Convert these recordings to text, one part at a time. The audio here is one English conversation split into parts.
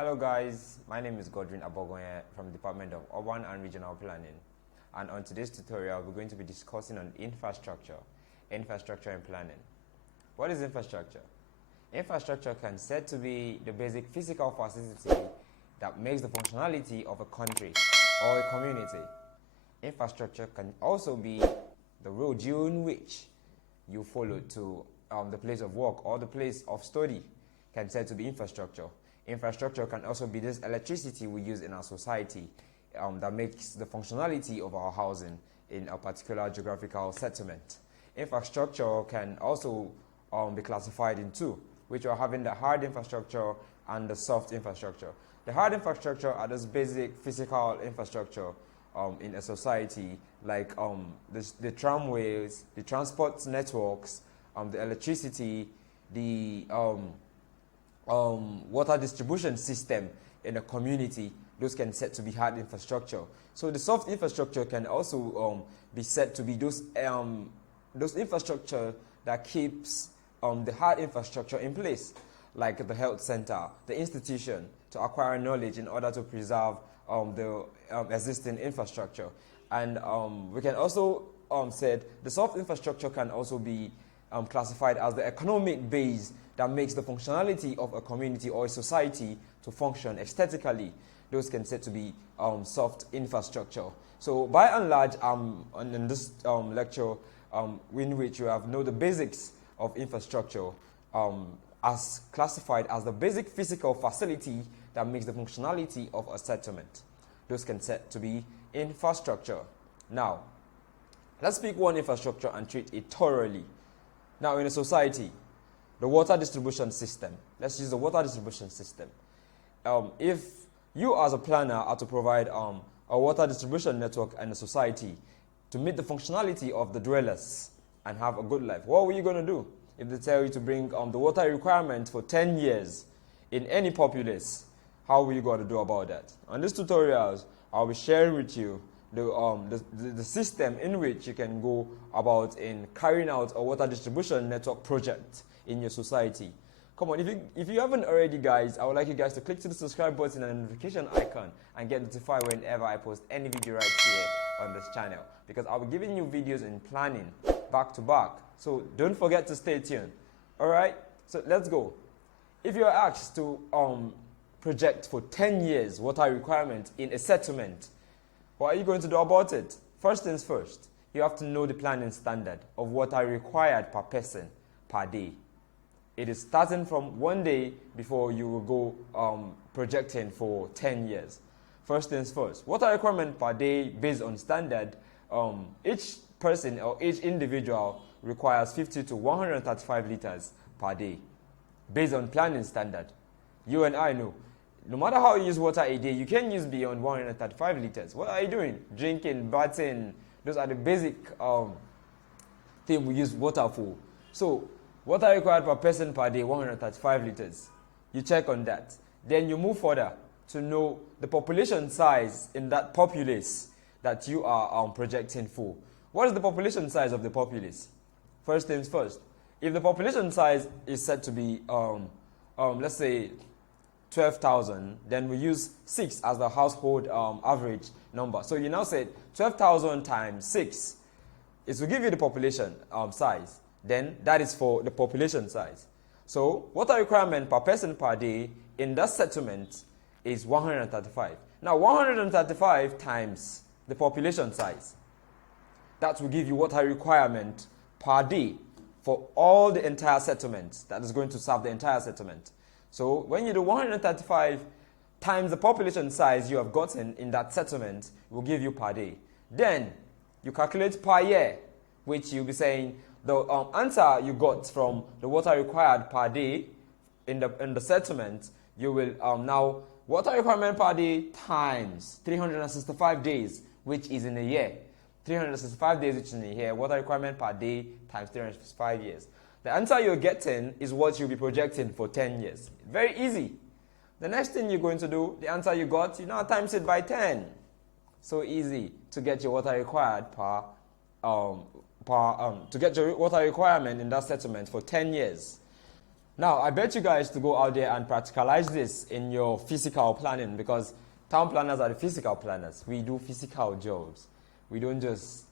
Hello guys, my name is Godwin Abogoye from the Department of Urban and Regional Planning, and on today's tutorial we're going to be discussing on infrastructure and planning. What is infrastructure? Infrastructure can be said to be the basic physical facility that makes the functionality of a country or a community. Infrastructure can also be the road during which you follow to the place of work or the place of study can be said to be infrastructure. Infrastructure can also be this electricity we use in our society that makes the functionality of our housing in a particular geographical settlement. Infrastructure can also be classified in two, which are having the hard infrastructure and the soft infrastructure. The hard infrastructure are this basic physical infrastructure in a society, like the tramways, the transport networks, the electricity, the water distribution system in a community. Those can set to be hard infrastructure. So the soft infrastructure can also be said to be those infrastructure that keeps the hard infrastructure in place, like the health center, the institution, to acquire knowledge in order to preserve the existing infrastructure. And we can also say the soft infrastructure can also be classified as the economic base that makes the functionality of a community or a society to function aesthetically. Those can said to be soft infrastructure. So by and large, in this lecture, in which you have know the basics of infrastructure as classified as the basic physical facility that makes the functionality of a settlement. Those can said to be infrastructure. Now, let's pick one infrastructure and treat it thoroughly. Now, in a society, the water distribution system. Let's use the water distribution system. If you as a planner are to provide a water distribution network in a society to meet the functionality of the dwellers and have a good life, what are you going to do? If they tell you to bring the water requirement for 10 years in any populace, how are you going to do about that? On these tutorials, I'll be sharing with you the system in which you can go about in carrying out a water distribution network project in your society. Come on, if you haven't already, guys, I would like you guys to click to the subscribe button and notification icon and get notified whenever I post any video right here on this channel, because I'll be giving you videos in planning back to back. So don't forget to stay tuned. Alright, so let's go. If you're asked to project for 10 years water requirement in a settlement, what are you going to do about it? First things first, you have to know the planning standard of water required per person per day. It is starting from 1 day before you will go projecting for 10 years. First things first, water requirement per day based on standard, each person or each individual requires 50 to 135 liters per day based on planning standard. You and I know, no matter how you use water a day, you can't use beyond 135 liters. What are you doing? Drinking, bathing, those are the basic thing we use water for. So water required per person per day, 135 liters. You check on that. Then you move further to know the population size in that populace that you are projecting for. What is the population size of the populace? First things first. If the population size is said to be, let's say, 12,000, then we use 6 as the household average number. So you now said 12,000 times 6 is to give you the population size. Then that is for the population size. So water requirement per person per day in that settlement is 135. Now 135 times the population size. That will give you water requirement per day for all the entire settlement that is going to serve the entire settlement. So when you do 135 times the population size you have gotten in that settlement, it will give you per day. Then you calculate per year, which you'll be saying the answer you got from the water required per day in the settlement, you will now water requirement per day times 365 days, which is in a year. 365 days, which is in a year. Water requirement per day times 365 years. The answer you're getting is what you'll be projecting for 10 years. Very easy. The next thing you're going to do, the answer you got, you now times it by 10. So easy to get your water required to get your water requirement in that settlement for 10 years. Now, I bet you guys to go out there and practicalize this in your physical planning, because town planners are the physical planners. We do physical jobs. We don't just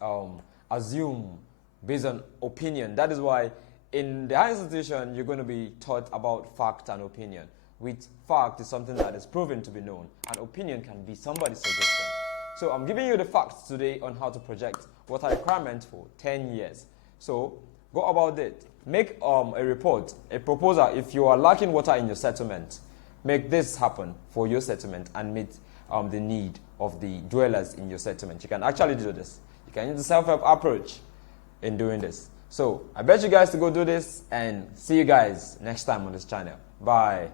assume based on opinion. That is why in the higher institution, you're going to be taught about fact and opinion. With fact is something that is proven to be known, and opinion can be somebody's suggestion. So I'm giving you the facts today on how to project water requirements for 10 years. So go about it. Make a report, a proposal. If you are lacking water in your settlement, make this happen for your settlement and meet the need of the dwellers in your settlement. You can actually do this. You can use the self-help approach in doing this. So I bet you guys to go do this, and see you guys next time on this channel. Bye.